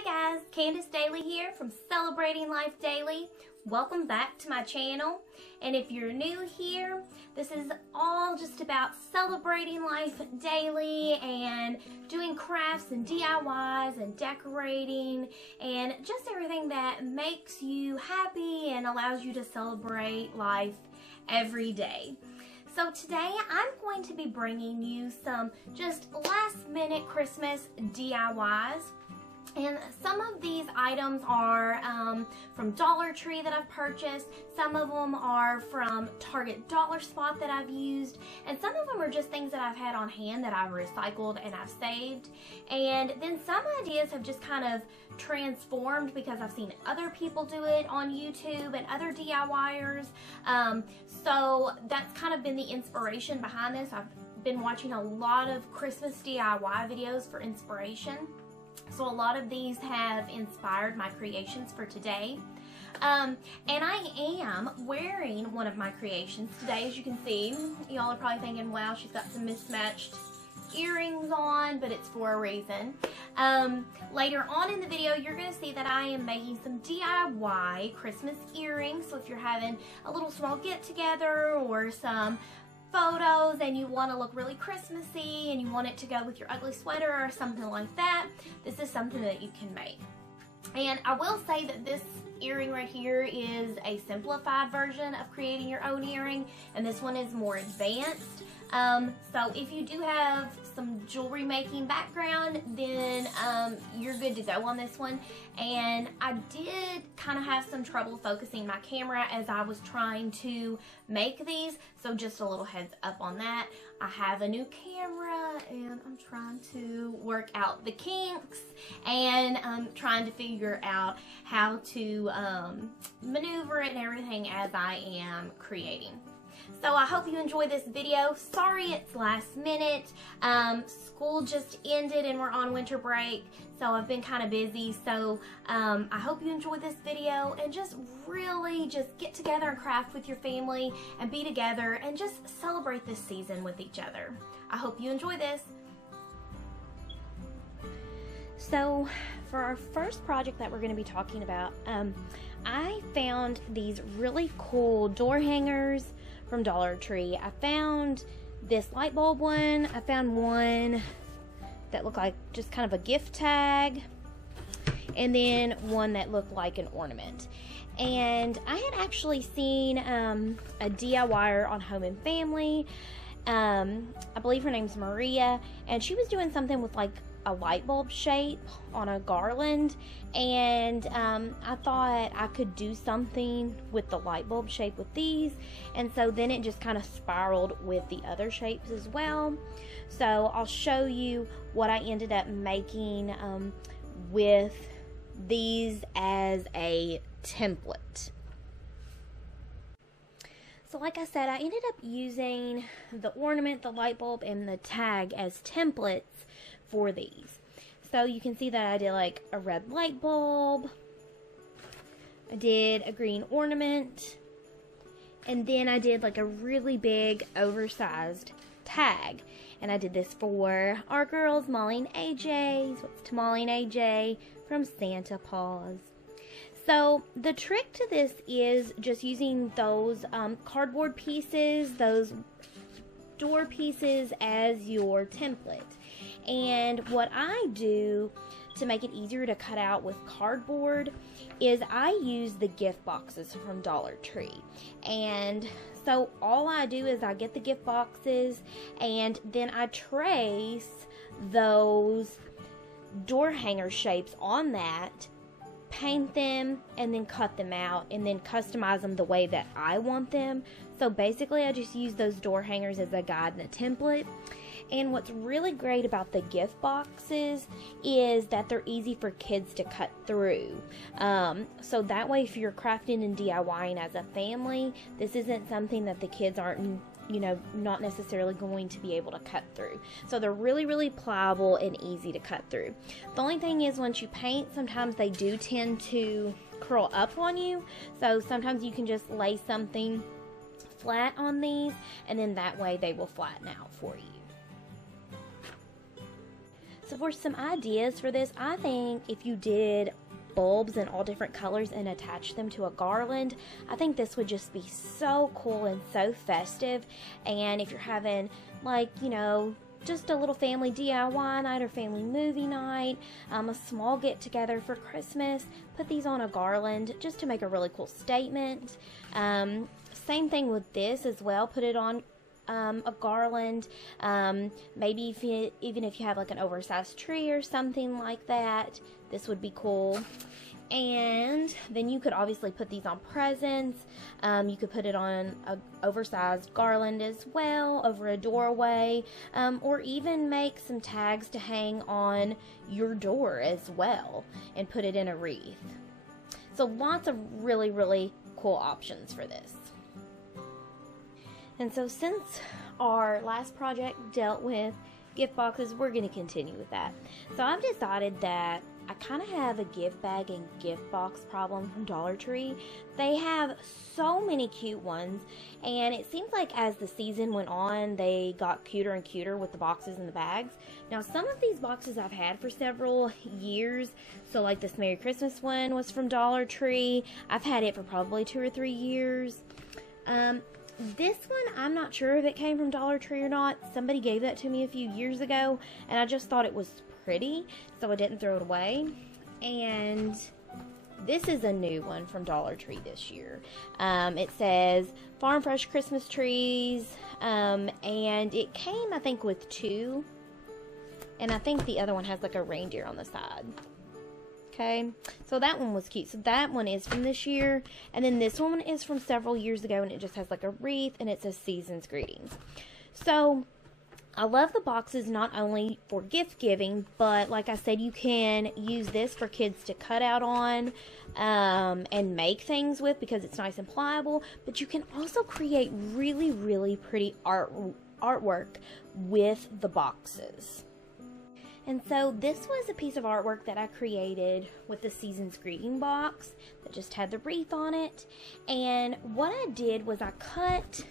Hey guys, Candace Daly here from Celebrating Life Daily. Welcome back to my channel. And if you're new here, this is all just about celebrating life daily and doing crafts and DIYs and decorating and just everything that makes you happy and allows you to celebrate life every day. So today I'm going to be bringing you some just last minute Christmas DIYs. And some of these items are from Dollar Tree that I've purchased. Some of them are from Target Dollar Spot that I've used. And some of them are just things that I've had on hand that I've recycled and I've saved. And then some ideas have just kind of transformed because I've seen other people do it on YouTube and other DIYers. So that's kind of been the inspiration behind this. I've been watching a lot of Christmas DIY videos for inspiration. So a lot of these have inspired my creations for today. And I am wearing one of my creations today, as you can see. Y'all are probably thinking, wow, she's got some mismatched earrings on, but it's for a reason. Later on in the video, you're going to see that I am making some DIY Christmas earrings. So if you're having a little small get-together or some photos and you want to look really Christmassy and you want it to go with your ugly sweater or something like that, this is something that you can make. And I will say that this earring right here is a simplified version of creating your own earring, and this one is more advanced. So if you do have some jewelry making background, then you're good to go on this one. And I did kind of have some trouble focusing my camera as I was trying to make these, so just a little heads up on that. I have a new camera and I'm trying to work out the kinks, and I'm trying to figure out how to maneuver it and everything as I am creating. So I hope you enjoy this video. Sorry it's last minute. School just ended and we're on winter break, so I've been kind of busy. So I hope you enjoy this video and just really just get together and craft with your family and be together and just celebrate this season with each other. I hope you enjoy this. So for our first project that we're going to be talking about, I found these really cool door hangers from Dollar Tree. I found this light bulb one. I found one that looked like just kind of a gift tag, and then one that looked like an ornament. And I had actually seen a DIYer on Home and Family. I believe her name's Maria, and she was doing something with like a light bulb shape on a garland, and I thought I could do something with the light bulb shape with these, and so then it just kind of spiraled with the other shapes as well. So I'll show you what I ended up making with these as a template. So like I said, I ended up using the ornament, the light bulb, and the tag as templates for these. So you can see that I did like a red light bulb, I did a green ornament, and then I did like a really big oversized tag. And I did this for our girls, Molly and AJ. So it's to Molly and AJ from Santa Paws. So the trick to this is just using those cardboard pieces, those door pieces as your template. And what I do to make it easier to cut out with cardboard is I use the gift boxes from Dollar Tree. And so all I do is I get the gift boxes and then I trace those door hanger shapes on that, paint them, and then cut them out and then customize them the way that I want them. So basically I just use those door hangers as a guide and a template. And what's really great about the gift boxes is that they're easy for kids to cut through. So that way if you're crafting and DIYing as a family, this isn't something that the kids aren't, you know, not necessarily going to be able to cut through. So they're really, really pliable and easy to cut through. The only thing is once you paint, sometimes they do tend to curl up on you. So sometimes you can just lay something flat on these, and then that way they will flatten out for you. So for some ideas for this, I think if you did bulbs in all different colors and attach them to a garland, I think this would just be so cool and so festive. And if you're having, like, you know, just a little family DIY night or family movie night, a small get together for Christmas, put these on a garland just to make a really cool statement. Same thing with this as well, put it on a garland. Maybe even if you have like an oversized tree or something like that, this would be cool. And then you could obviously put these on presents. You could put it on an oversized garland as well over a doorway, or even make some tags to hang on your door as well and put it in a wreath. So lots of really, really cool options for this. And so since our last project dealt with gift boxes, we're going to continue with that. So I've decided that I kind of have a gift bag and gift box problem from Dollar Tree. They have so many cute ones, and it seems like as the season went on, they got cuter and cuter with the boxes and the bags. Now, some of these boxes I've had for several years. So like this Merry Christmas one was from Dollar Tree. I've had it for probably 2 or 3 years. This one, I'm not sure if it came from Dollar Tree or not. Somebody gave that to me a few years ago, and I just thought it was pretty, so I didn't throw it away. And this is a new one from Dollar Tree this year. It says Farm Fresh Christmas Trees, and it came, I think, with 2. And I think the other one has like a reindeer on the side. Okay, so that one was cute. So that one is from this year. And then this one is from several years ago, and it just has like a wreath, and it says Season's Greetings. So I love the boxes not only for gift giving, but like I said, you can use this for kids to cut out on and make things with because it's nice and pliable. But you can also create really, really pretty artwork with the boxes. And so this was a piece of artwork that I created with the Season's Greeting box that just had the wreath on it. And what I did was I cut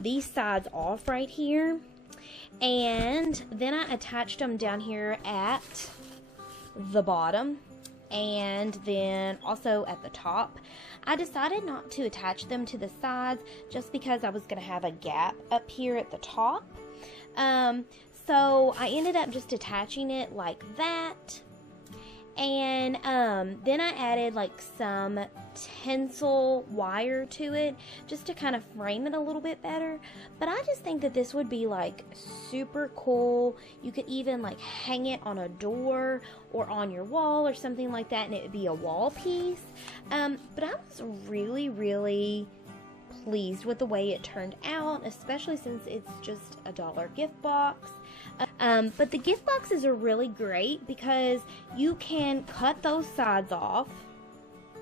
these sides off right here, and then I attached them down here at the bottom and then also at the top. I decided not to attach them to the sides just because I was going to have a gap up here at the top. So I ended up just attaching it like that, and then I added like some tinsel wire to it just to kind of frame it a little bit better. But I just think that this would be like super cool. You could even like hang it on a door or on your wall or something like that, and it would be a wall piece. But I was really, really pleased with the way it turned out, especially since it's just a $1 gift box. But the gift boxes are really great because you can cut those sides off,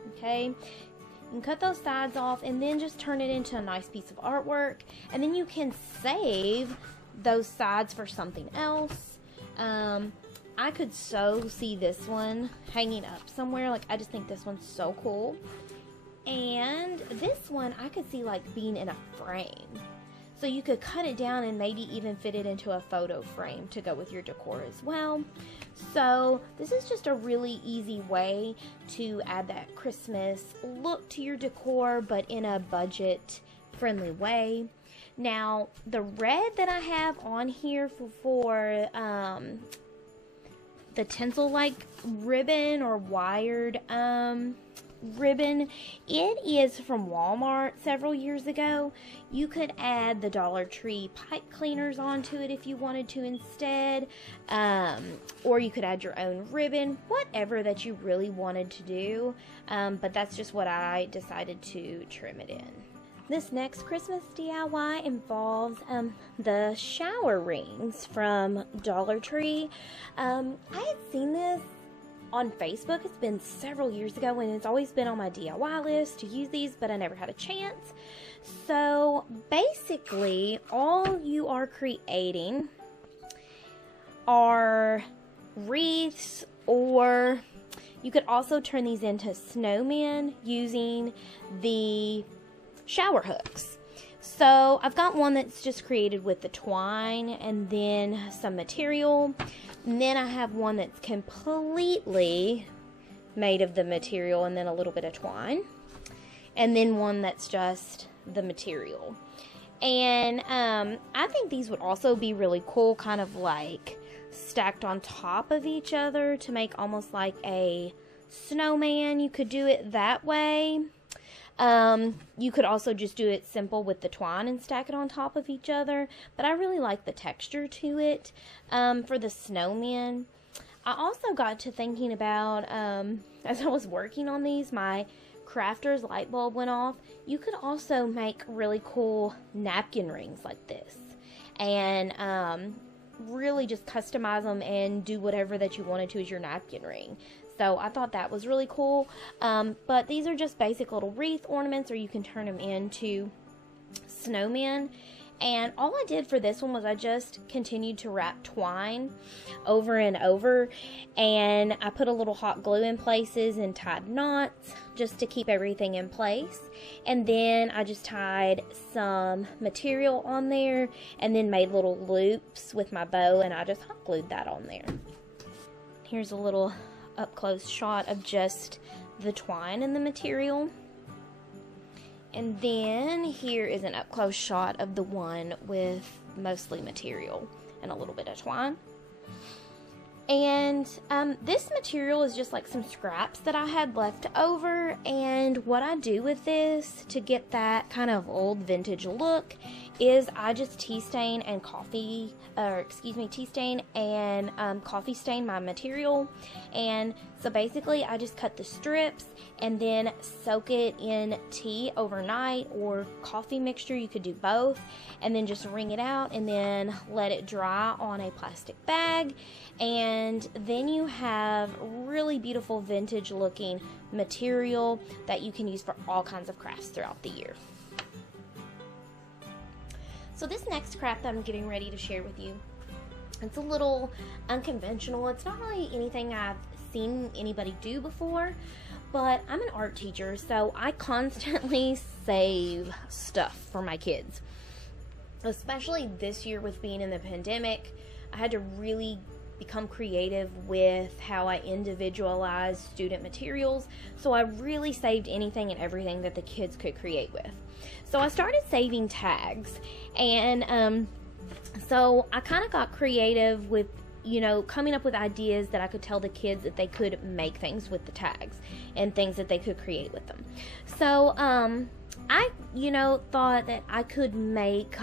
okay? You can cut those sides off and then just turn it into a nice piece of artwork, and then you can save those sides for something else. I could so see this one hanging up somewhere. Like, I just think this one's so cool. And this one I could see like being in a frame. So you could cut it down and maybe even fit it into a photo frame to go with your decor as well. So this is just a really easy way to add that Christmas look to your decor, but in a budget friendly way. Now the red that I have on here for the tinsel like ribbon or wired ribbon, it is from Walmart several years ago. You could add the Dollar Tree pipe cleaners onto it if you wanted to instead, or you could add your own ribbon, whatever that you really wanted to do, but that's just what I decided to trim it in. This next Christmas DIY involves the shower rings from Dollar Tree. I had seen this on Facebook. It's been several years ago, and it's always been on my DIY list to use these, but I never had a chance. So basically, all you are creating are wreaths, or you could also turn these into snowmen using the shower hooks. So I've got one that's just created with the twine and then some material. And then I have one that's completely made of the material and then a little bit of twine. And then one that's just the material. And I think these would also be really cool, kind of like stacked on top of each other to make almost like a snowman. You could do it that way. You could also just do it simple with the twine and stack it on top of each other, but I really like the texture to it. For the snowman, I also got to thinking about, as I was working on these, my crafter's light bulb went off. You could also make really cool napkin rings like this, and really just customize them and do whatever that you wanted to as your napkin ring. So I thought that was really cool. But these are just basic little wreath ornaments, or you can turn them into snowmen. And all I did for this one was I just continued to wrap twine over and over. And I put a little hot glue in places and tied knots just to keep everything in place. And then I just tied some material on there and then made little loops with my bow, and I just hot glued that on there. Here's a little up close shot of just the twine and the material. And then here is an up close shot of the one with mostly material and a little bit of twine. And this material is just like some scraps that I had left over, and what I do with this to get that kind of old vintage look is I just tea stain and coffee stain my material. And so basically I just cut the strips and then soak it in tea overnight, or coffee mixture, you could do both, and then just wring it out and then let it dry on a plastic bag. And then you have really beautiful vintage looking material that you can use for all kinds of crafts throughout the year. So this next craft that I'm getting ready to share with you, it's a little unconventional. It's not really anything I've seen anybody do before, but I'm an art teacher, so I constantly save stuff for my kids. Especially this year with being in the pandemic, I had to really become creative with how I individualize student materials, so I really saved anything and everything that the kids could create with. So I started saving tags, and so I kind of got creative with, you know, coming up with ideas that I could tell the kids that they could make things with the tags and things that they could create with them. So I, thought that I could make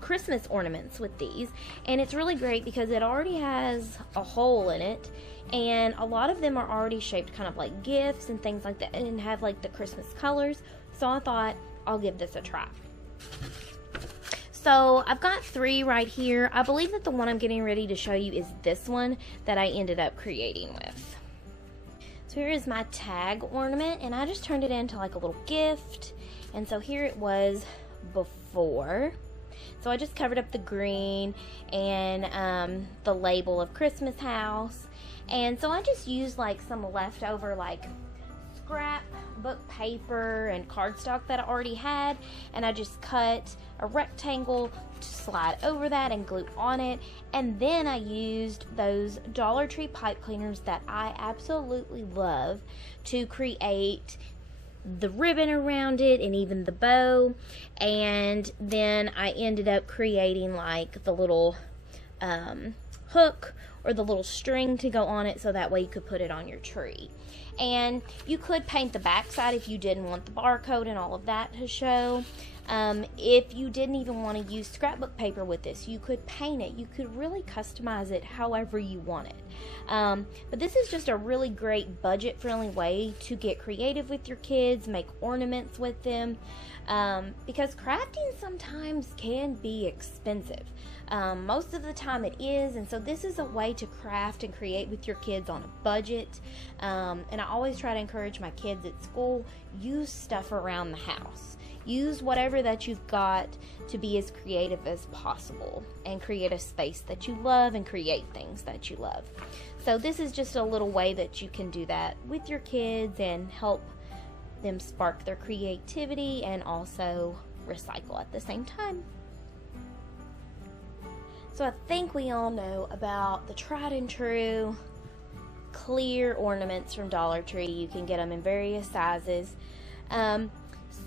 Christmas ornaments with these, and it's really great because it already has a hole in it, and a lot of them are already shaped kind of like gifts and things like that, and have like the Christmas colors. So I thought I'll give this a try. So I've got 3 right here. I believe that the one I'm getting ready to show you is this one that I ended up creating with. So here is my tag ornament, and I just turned it into like a little gift. And so here it was before. So I just covered up the green and the label of Christmas house. And so I just used like some leftover like scrap book paper and cardstock that I already had, and I just cut a rectangle to slide over that and glue on it. And then I used those Dollar Tree pipe cleaners that I absolutely love to create the ribbon around it and even the bow. And then I ended up creating like the little hook or the little string to go on it, so that way you could put it on your tree. And you could paint the backside if you didn't want the barcode and all of that to show. If you didn't even want to use scrapbook paper with this, you could paint it. You could really customize it however you want it. But this is just a really great budget-friendly way to get creative with your kids, make ornaments with them, because crafting sometimes can be expensive. Most of the time it is, and so this is a way to craft and create with your kids on a budget. And I always try to encourage my kids at school, use stuff around the house. Use whatever that you've got to be as creative as possible and create a space that you love and create things that you love. So this is just a little way that you can do that with your kids and help them spark their creativity and also recycle at the same time. So I think we all know about the tried and true clear ornaments from Dollar Tree. You can get them in various sizes.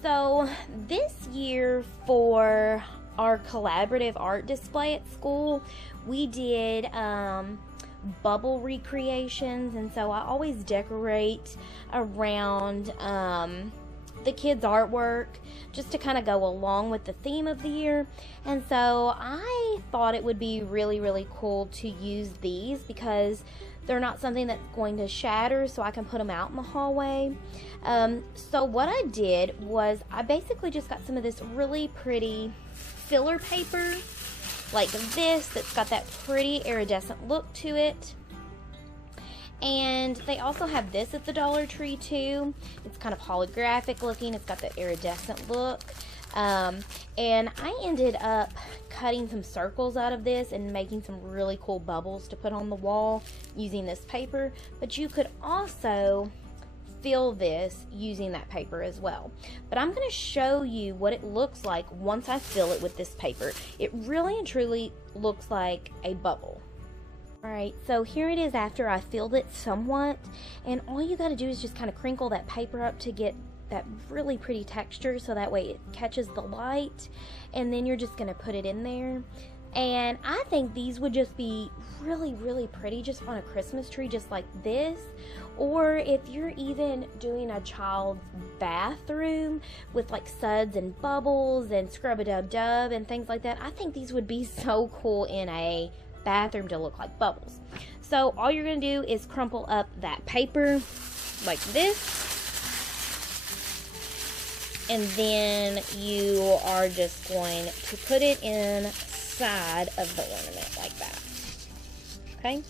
So this year for our collaborative art display at school, we did bubble recreations, and so I always decorate around the kids' artwork just to kind of go along with the theme of the year. And so I thought it would be really, really cool to use these because they're not something that's going to shatter, so I can put them out in the hallway. So what I did was I basically just got some of this really pretty filler paper like this that's got that pretty iridescent look to it. And they also have this at the Dollar Tree too. It's kind of holographic looking. It's got the iridescent look. And I ended up cutting some circles out of this and making some really cool bubbles to put on the wall using this paper. But you could also fill this using that paper as well. But I'm going to show you what it looks like once I fill it with this paper. It really and truly looks like a bubble. Alright, so here it is after I filled it somewhat, and all you got to do is just kind of crinkle that paper up to get that really pretty texture so that way it catches the light, and then you're just going to put it in there. And I think these would just be really, really pretty just on a Christmas tree just like this. Or if you're even doing a child's bathroom with like suds and bubbles and scrub-a-dub-dub and things like that, I think these would be so cool in a bathroom to look like bubbles. So all you're going to do is crumple up that paper like this, and then you are just going to put it inside of the ornament like that. Okay?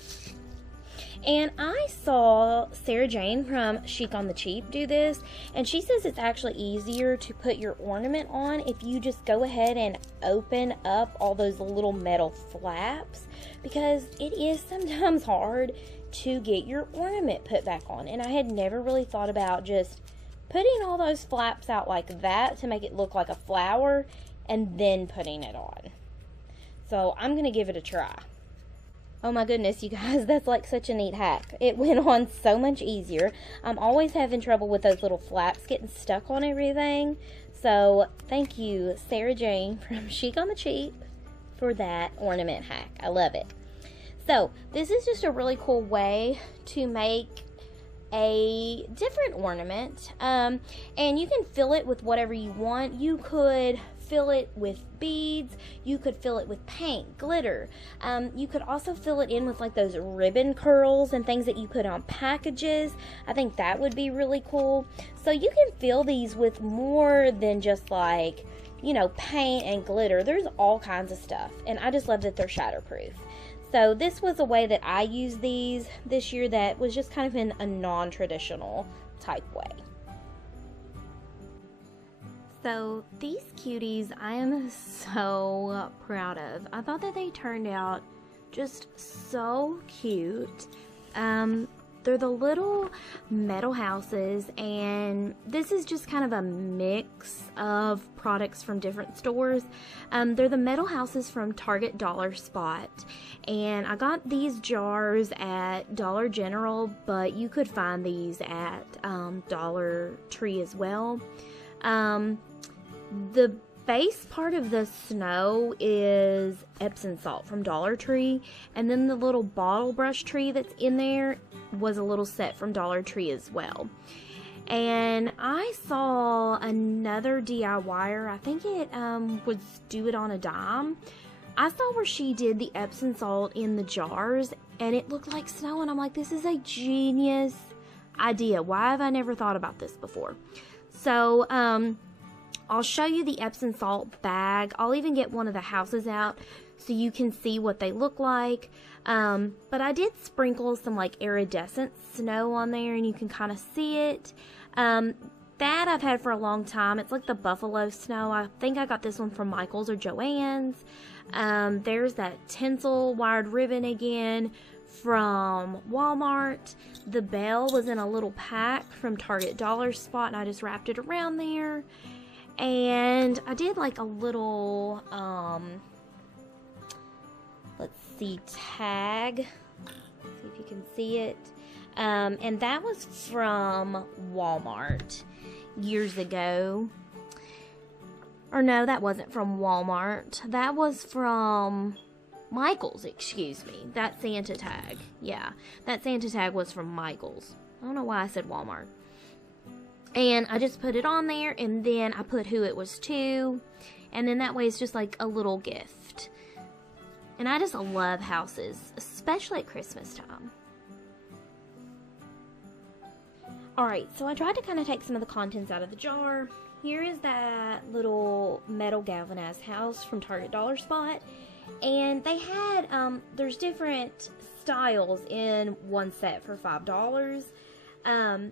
And I saw Sarah Jane from Chic on the Cheap do this, and she says it's actually easier to put your ornament on if you just go ahead and open up all those little metal flaps, because it is sometimes hard to get your ornament put back on. And I had never really thought about just putting all those flaps out like that to make it look like a flower and then putting it on. So I'm going to give it a try. Oh my goodness, you guys, that's like such a neat hack. It went on so much easier. I'm always having trouble with those little flaps getting stuck on everything. So thank you, Sarah Jane from Chic on the Cheap, for that ornament hack. I love it. So this is just a really cool way to make a different ornament. And you can fill it with whatever you want. You could fill it with beads, you could fill it with paint, glitter, you could also fill it in with like those ribbon curls and things that you put on packages. I think that would be really cool. So you can fill these with more than just like, you know, paint and glitter. There's all kinds of stuff, and I just love that they're shatterproof. So this was a way that I used these this year that was just kind of in a non-traditional type way. So these cuties I am so proud of. I thought that they turned out just so cute. They're the little metal houses, and this is just kind of a mix of products from different stores. They're the metal houses from Target Dollar Spot, and I got these jars at Dollar General, but you could find these at Dollar Tree as well. The base part of the snow is Epsom salt from Dollar Tree, and then the little bottle brush tree that's in there was a little set from Dollar Tree as well. And I saw another DIYer, I think it was Do It on a Dime. I saw where she did the Epsom salt in the jars, and it looked like snow, and I'm like, this is a genius idea. Why have I never thought about this before? So, I'll show you the Epsom salt bag. I'll even get one of the houses out so you can see what they look like. But I did sprinkle some like iridescent snow on there, and you can kind of see it. That I've had for a long time. It's like the buffalo snow. I think I got this one from Michael's or Joann's. There's that tinsel wired ribbon again from Walmart. The bell was in a little pack from Target Dollar Spot, and I just wrapped it around there. And I did like a little, let's see, tag. See if you can see it. And that was from Walmart years ago. Or no, that wasn't from Walmart. That was from Michael's, excuse me. That Santa tag. Yeah, that Santa tag was from Michael's. I don't know why I said Walmart. And I just put it on there, and then I put who it was to. And then that way it's just like a little gift. And I just love houses, especially at Christmas time. Alright, so I tried to kind of take some of the contents out of the jar. Here is that little metal galvanized house from Target Dollar Spot. And they had, there's different styles in one set for $5.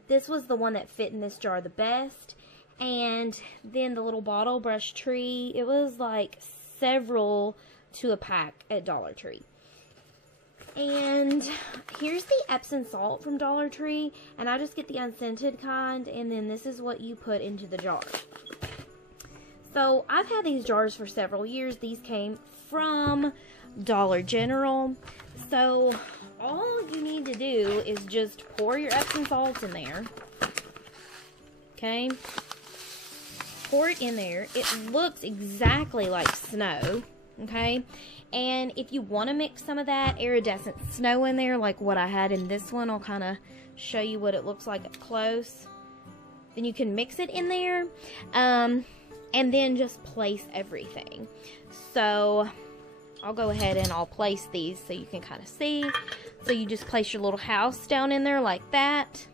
This was the one that fit in this jar the best. And then the little bottle brush tree, it was like several to a pack at Dollar Tree. And here's the Epsom salt from Dollar Tree, and I just get the unscented kind, and then this is what you put into the jar. So I've had these jars for several years. These came from Dollar General. So all you need to do is just pour your Epsom salts in there. Okay? Pour it in there. It looks exactly like snow. Okay? And if you want to mix some of that iridescent snow in there, like what I had in this one, I'll kind of show you what it looks like up close. Then you can mix it in there. And then just place everything. So I'll go ahead and I'll place these so you can kind of see. So you just place your little house down in there like that.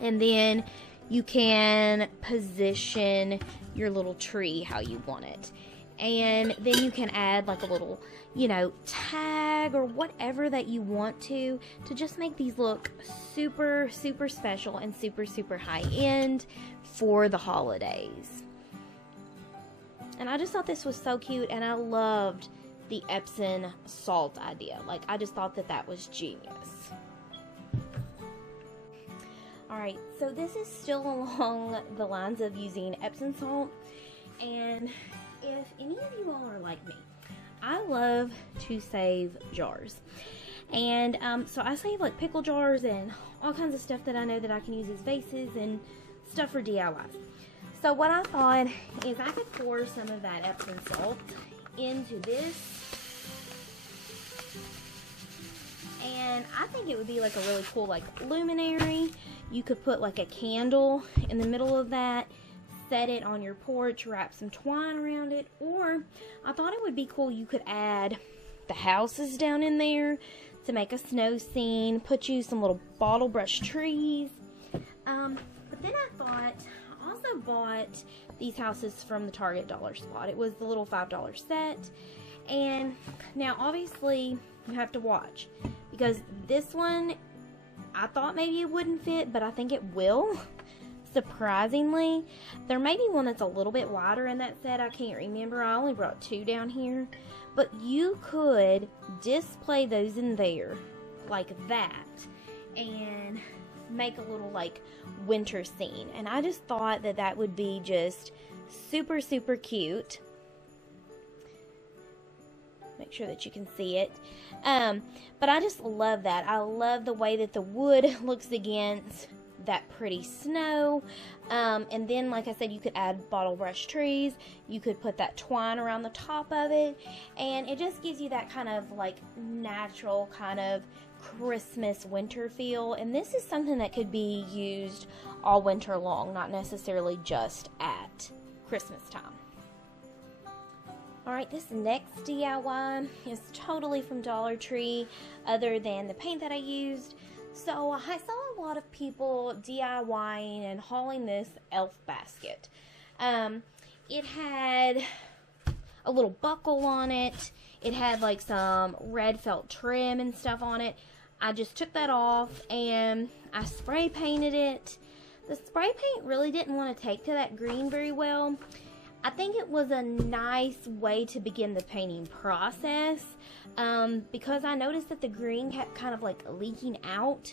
And then you can position your little tree how you want it. And then you can add like a little, you know, tag or whatever that you want to just make these look super, super special and super, super high end for the holidays. And I just thought this was so cute, and I loved the Epsom salt idea. Like, I just thought that that was genius. Alright, so this is still along the lines of using Epsom salt, and if any of you all are like me, I love to save jars. And so I save like pickle jars and all kinds of stuff that I know that I can use as vases and stuff for DIYs. So what I thought is I could pour some of that Epsom salt into this. And I think it would be like a really cool like luminary. You could put like a candle in the middle of that. Set it on your porch, wrap some twine around it, or I thought it would be cool, you could add the houses down in there to make a snow scene, put you some little bottle brush trees. But then I thought, I also bought these houses from the Target Dollar Spot. It was the little $5 set, and now obviously you have to watch, because this one, I thought maybe it wouldn't fit, but I think it will. Surprisingly, there may be one that's a little bit wider in that set. I can't remember. I only brought two down here. But you could display those in there like that and make a little like winter scene. And I just thought that that would be just super, super cute. Make sure that you can see it. But I just love that. I love the way that the wood looks against that pretty snow. And then, like I said, you could add bottle brush trees. You could put that twine around the top of it, and it just gives you that kind of like natural kind of Christmas winter feel. And this is something that could be used all winter long, not necessarily just at Christmas time. Alright, this next DIY is totally from Dollar Tree, other than the paint that I used. So I saw a lot of people DIYing and hauling this elf basket. It had a little buckle on it. It had like some red felt trim and stuff on it. I just took that off and I spray painted it. The spray paint really didn't want to take to that green very well. I think it was a nice way to begin the painting process, because I noticed that the green kept kind of like leaking out.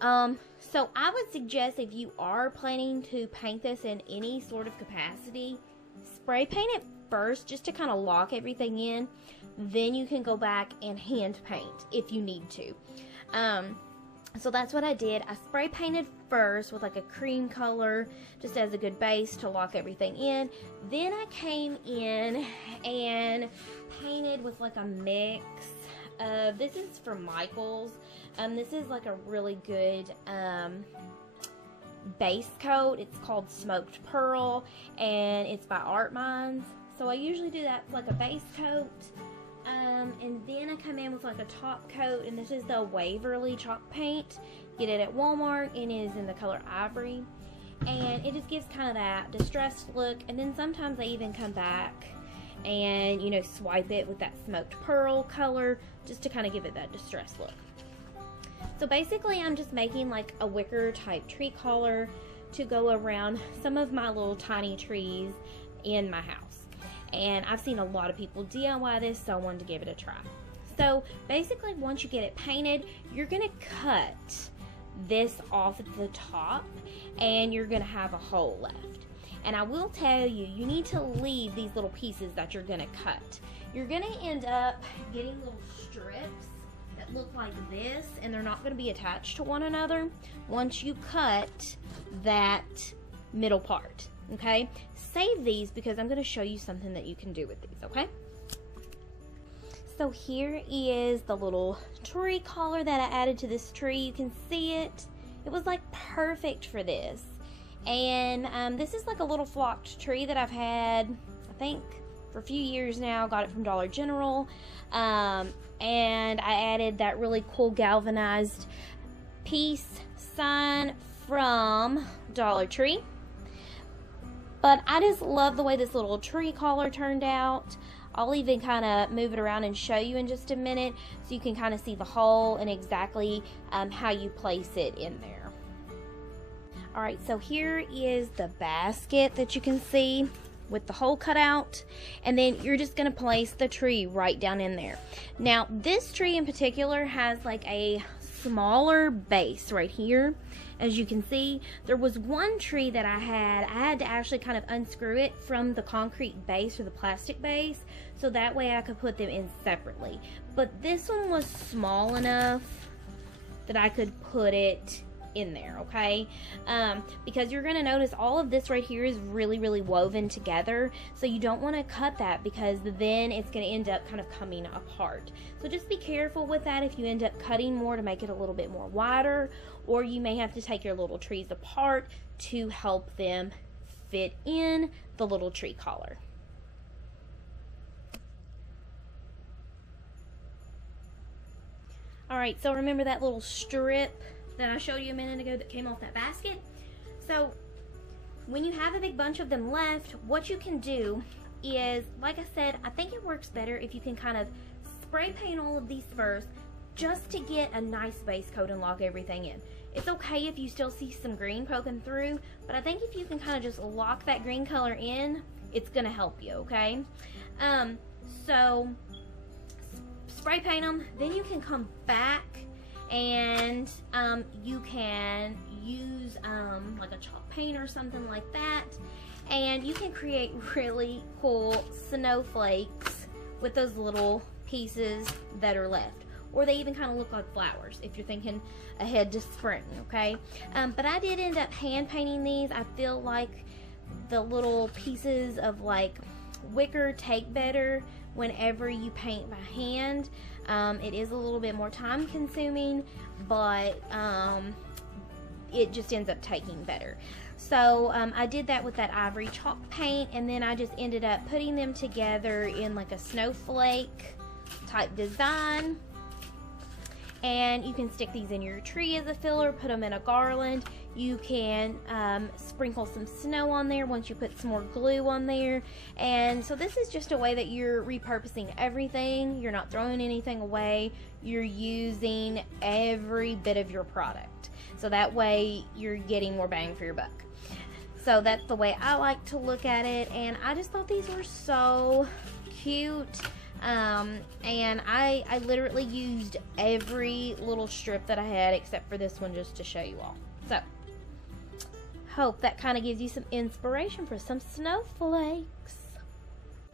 So I would suggest, if you are planning to paint this in any sort of capacity, spray paint it first just to kind of lock everything in. Then you can go back and hand paint if you need to. So that's what I did. I spray painted first with like a cream color just as a good base to lock everything in. Then I came in and painted with like a mix of, this is from Michael's. This is like a really good base coat. It's called Smoked Pearl, and it's by Art Minds. So I usually do that for like a base coat. And then I come in with like a top coat, and this is the Waverly chalk paint. Get it at Walmart, and it is in the color Ivory. And it just gives kind of that distressed look. And then sometimes I even come back and, you know, swipe it with that Smoked Pearl color just to kind of give it that distressed look. So basically I'm just making like a wicker type tree collar to go around some of my little tiny trees in my house. And I've seen a lot of people DIY this, so I wanted to give it a try. So basically, once you get it painted, you're gonna cut this off at the top, and you're gonna have a hole left. And I will tell you, you need to leave these little pieces that you're gonna cut. You're gonna end up getting little strips that look like this, and they're not gonna be attached to one another once you cut that middle part, okay? Save these because I'm going to show you something that you can do with these, okay? So here is the little tree collar that I added to this tree. You can see it. It was like perfect for this. And this is like a little flocked tree that I've had, I think, for a few years now. Got it from Dollar General. And I added that really cool galvanized peace sign from Dollar Tree. But I just love the way this little tree collar turned out. I'll even kind of move it around and show you in just a minute so you can kind of see the hole and exactly how you place it in there. Alright, so here is the basket that you can see with the hole cut out, and then you're just going to place the tree right down in there. Now this tree in particular has like a smaller base right here. As you can see, there was one tree that I had to actually kind of unscrew it from the concrete base or the plastic base, so that way I could put them in separately. But this one was small enough that I could put it in there, okay? Because you're gonna notice all of this right here is really, really woven together, so you don't want to cut that because then it's gonna end up kind of coming apart. So just be careful with that if you end up cutting more to make it a little bit more wider, or you may have to take your little trees apart to help them fit in the little tree collar. Alright, so remember that little strip that I showed you a minute ago that came off that basket? So when you have a big bunch of them left, what you can do is, like I said, I think it works better if you can kind of spray paint all of these first just to get a nice base coat and lock everything in. It's okay if you still see some green poking through, but I think if you can kind of just lock that green color in, it's gonna help you, okay? So spray paint them, then you can come back and you can use like a chalk paint or something like that, and you can create really cool snowflakes with those little pieces that are left, or they even kind of look like flowers if you're thinking ahead to spring, okay? But I did end up hand painting these. I feel like the little pieces of like wicker take better whenever you paint by hand. It is a little bit more time consuming, but it just ends up taking better. So I did that with that ivory chalk paint, and then I just ended up putting them together in like a snowflake type design. And you can stick these in your tree as a filler, put them in a garland. You can sprinkle some snow on there once you put some more glue on there. And so this is just a way that you're repurposing everything. You're not throwing anything away. You're using every bit of your product. So that way you're getting more bang for your buck. So that's the way I like to look at it. And I just thought these were so cute. And I literally used every little strip that I had except for this one just to show you all. So, hope that kind of gives you some inspiration for some snowflakes.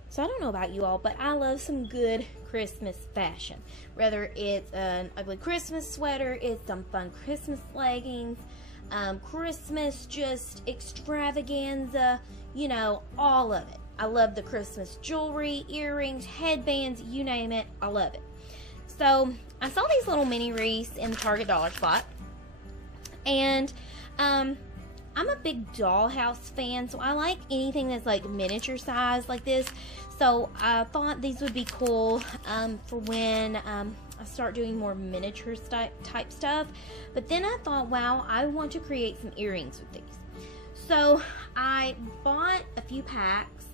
So I don't know about you all, but I love some good Christmas fashion. Whether it's an ugly Christmas sweater, it's some fun Christmas leggings, Christmas just extravaganza, you know, all of it. I love the Christmas jewelry, earrings, headbands, you name it, I love it. So I saw these little mini wreaths in the Target dollar spot, and I'm a big dollhouse fan, so I like anything that's like miniature size like this. So I thought these would be cool for when I start doing more miniature type stuff. But then I thought, wow, I want to create some earrings with these. So I bought a few packs,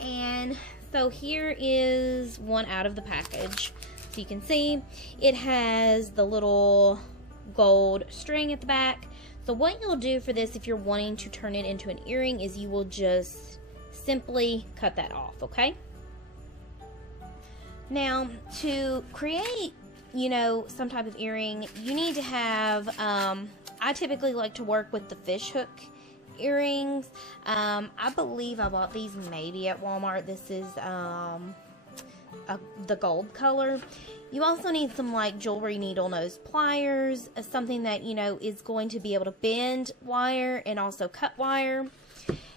and so here is one out of the package. So you can see it has the little gold string at the back. So what you'll do for this, if you're wanting to turn it into an earring, is you will just simply cut that off, okay? Now, to create, you know, some type of earring, you need to have, I typically like to work with the fish hook earrings. I believe I bought these maybe at Walmart. This is the gold color. You also need some like jewelry needle nose pliers, something that, you know, is going to be able to bend wire and also cut wire,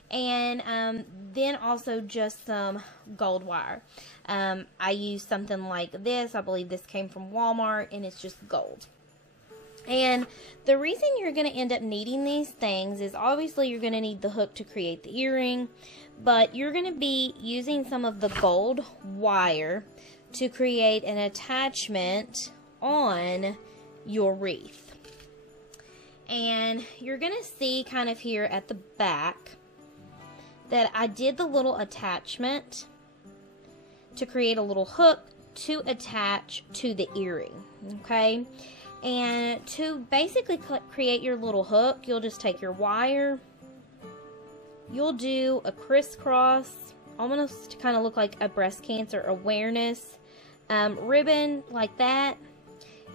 and then also just some gold wire. I use something like this. I believe this came from Walmart, and it's just gold. And the reason you're going to end up needing these things is obviously you're going to need the hook to create the earring, but you're going to be using some of the gold wire to create an attachment on your wreath. And you're going to see kind of here at the back that I did the little attachment to create a little hook to attach to the earring, okay? And to basically create your little hook, you'll just take your wire, you'll do a crisscross, almost to kind of look like a breast cancer awareness ribbon like that,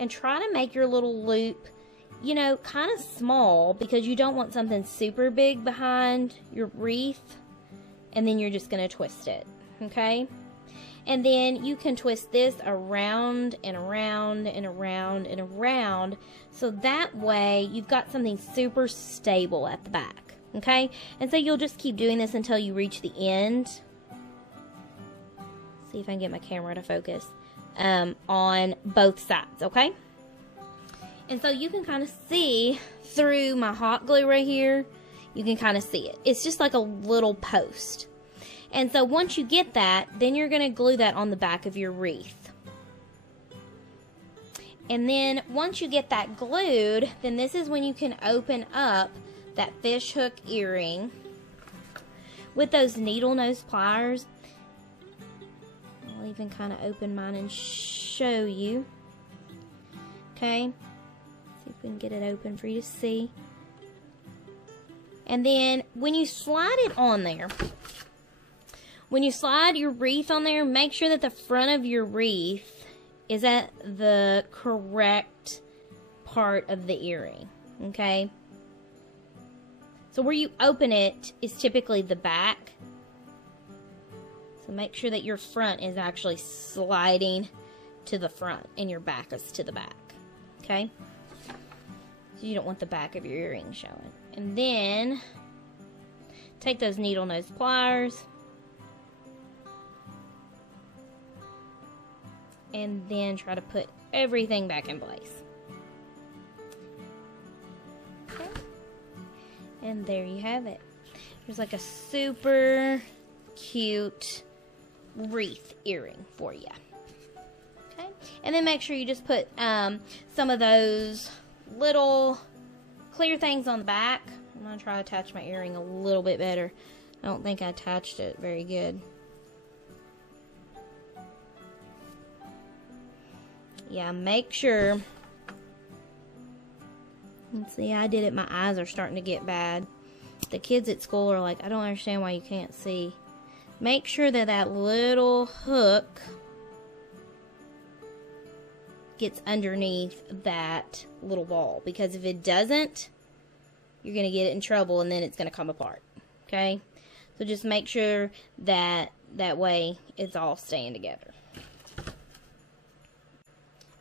and try to make your little loop, you know, kind of small, because you don't want something super big behind your wreath, and then you're just going to twist it, okay? And then you can twist this around and around and around and around, so that way you've got something super stable at the back, okay? And so you'll just keep doing this until you reach the end. See if I can get my camera to focus on both sides, okay? And so you can kind of see through my hot glue right here, you can kind of see it. It's just like a little post. And so once you get that, then you're going to glue that on the back of your wreath. And then once you get that glued, then this is when you can open up that fish hook earring with those needle nose pliers. I'll even kind of open mine and show you. Okay, see if we can get it open for you to see. And then when you slide it on there, when you slide your wreath on there, make sure that the front of your wreath is at the correct part of the earring, okay? So where you open it is typically the back. So make sure that your front is actually sliding to the front and your back is to the back, okay? So you don't want the back of your earring showing. And then take those needle nose pliers, and then try to put everything back in place. Okay. And there you have it. There's like a super cute wreath earring for you. Okay. And then make sure you just put some of those little clear things on the back. I'm going to try to attach my earring a little bit better. I don't think I attached it very good. Yeah, make sure. Let's see, I did it. My eyes are starting to get bad. The kids at school are like, I don't understand why you can't see. Make sure that that little hook gets underneath that little ball, because if it doesn't, you're going to get it in trouble and then it's going to come apart. Okay, so just make sure that that way it's all staying together.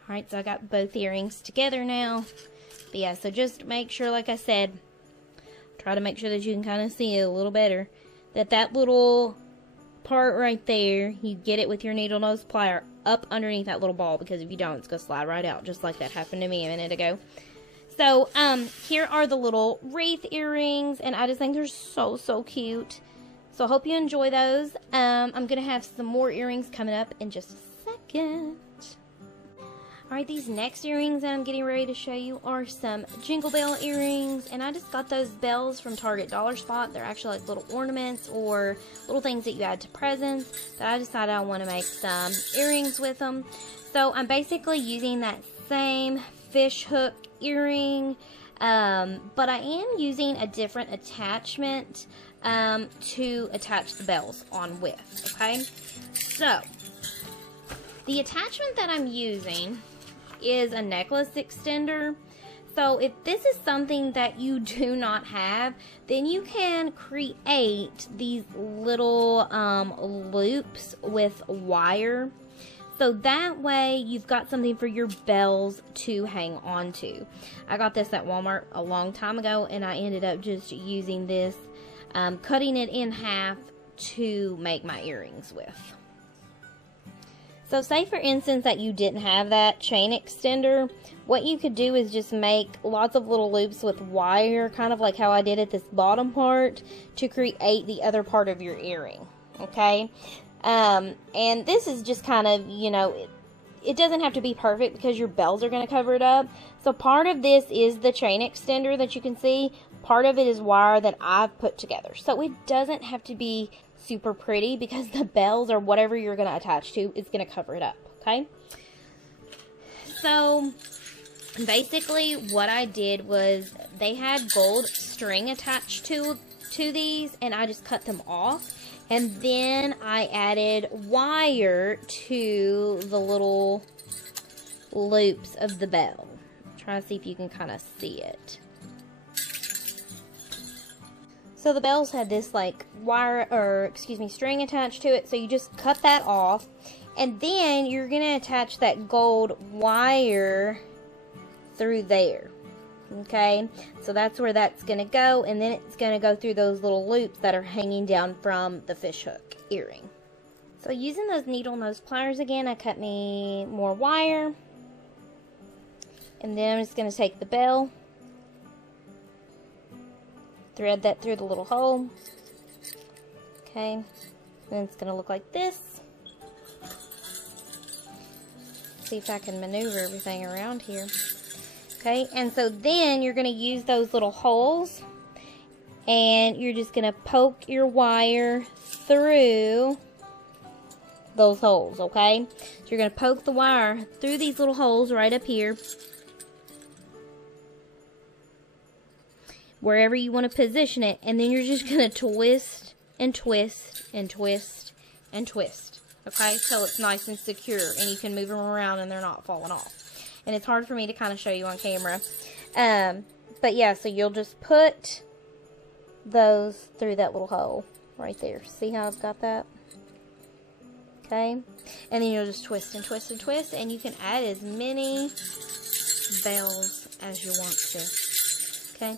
Alright, so I got both earrings together now. But yeah, so just make sure, like I said, try to make sure that you can kind of see it a little better, that that little part right there, you get it with your needle nose plier up underneath that little ball, because if you don't, it's going to slide right out, just like that happened to me a minute ago. So, here are the little wreath earrings, and I just think they're so, so cute. So, I hope you enjoy those. I'm going to have some more earrings coming up in just a second. Alright, these next earrings that I'm getting ready to show you are some Jingle Bell earrings, and I just got those bells from Target Dollar Spot. They're actually like little ornaments or little things that you add to presents, but I decided I want to make some earrings with them. So I'm basically using that same fish hook earring, but I am using a different attachment to attach the bells on with, okay? So, the attachment that I'm using is a necklace extender. So if this is something that you do not have, then you can create these little loops with wire. So that way you've got something for your bells to hang on to. I got this at Walmart a long time ago, and I ended up just using this, cutting it in half to make my earrings with. So say for instance that you didn't have that chain extender, what you could do is just make lots of little loops with wire, kind of like how I did at this bottom part, to create the other part of your earring, okay? And this is just kind of, you know, it doesn't have to be perfect because your bells are going to cover it up. So part of this is the chain extender that you can see. Part of it is wire that I've put together. So it doesn't have to be super pretty, because the bells or whatever you're going to attach to is going to cover it up, okay? So basically what I did was they had gold string attached to these, and I just cut them off, and then I added wire to the little loops of the bell. Try to see if you can kind of see it. So the bells had this like wire, or excuse me, string attached to it. So you just cut that off, and then you're going to attach that gold wire through there. Okay, so that's where that's going to go, and then it's going to go through those little loops that are hanging down from the fish hook earring. So using those needle nose pliers again, I cut me more wire, and then I'm just going to take the bell, thread that through the little hole. Okay, then it's going to look like this. See if I can maneuver everything around here. Okay, and so then you're going to use those little holes, and you're just going to poke your wire through those holes, okay? So you're going to poke the wire through these little holes right up here, wherever you want to position it, and then you're just going to twist and twist and twist and twist, okay, till it's nice and secure, and you can move them around and they're not falling off. And it's hard for me to kind of show you on camera. But yeah, so you'll just put those through that little hole right there. See how I've got that? Okay. And then you'll just twist and twist and twist, and you can add as many bells as you want to. Okay.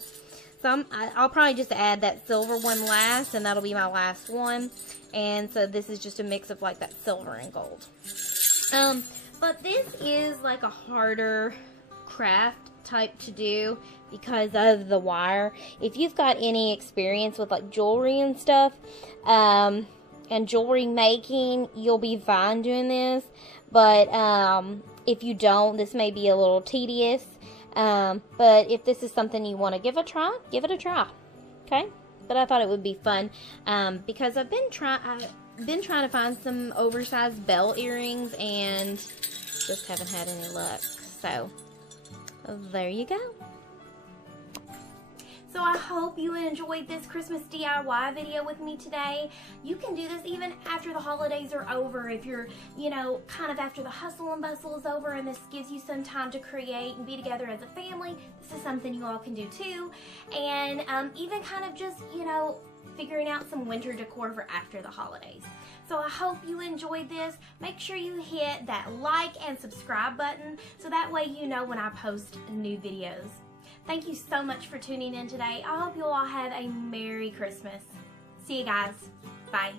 So I'll probably just add that silver one last, and that'll be my last one. And so this is just a mix of like that silver and gold. But this is like a harder craft type to do because of the wire. If you've got any experience with like jewelry and stuff, and jewelry making, you'll be fine doing this. But if you don't, this may be a little tedious. But if this is something you want to give a try, give it a try. Okay? But I thought it would be fun because I've been trying to find some oversized bell earrings and just haven't had any luck. So there you go. So I hope you enjoyed this Christmas DIY video with me today. You can do this even after the holidays are over. If you're, kind of after the hustle and bustle is over and this gives you some time to create and be together as a family, this is something you all can do too. And even kind of just, figuring out some winter decor for after the holidays. So I hope you enjoyed this. Make sure you hit that like and subscribe button so that way you know when I post new videos. Thank you so much for tuning in today. I hope you all have a Merry Christmas. See you guys. Bye.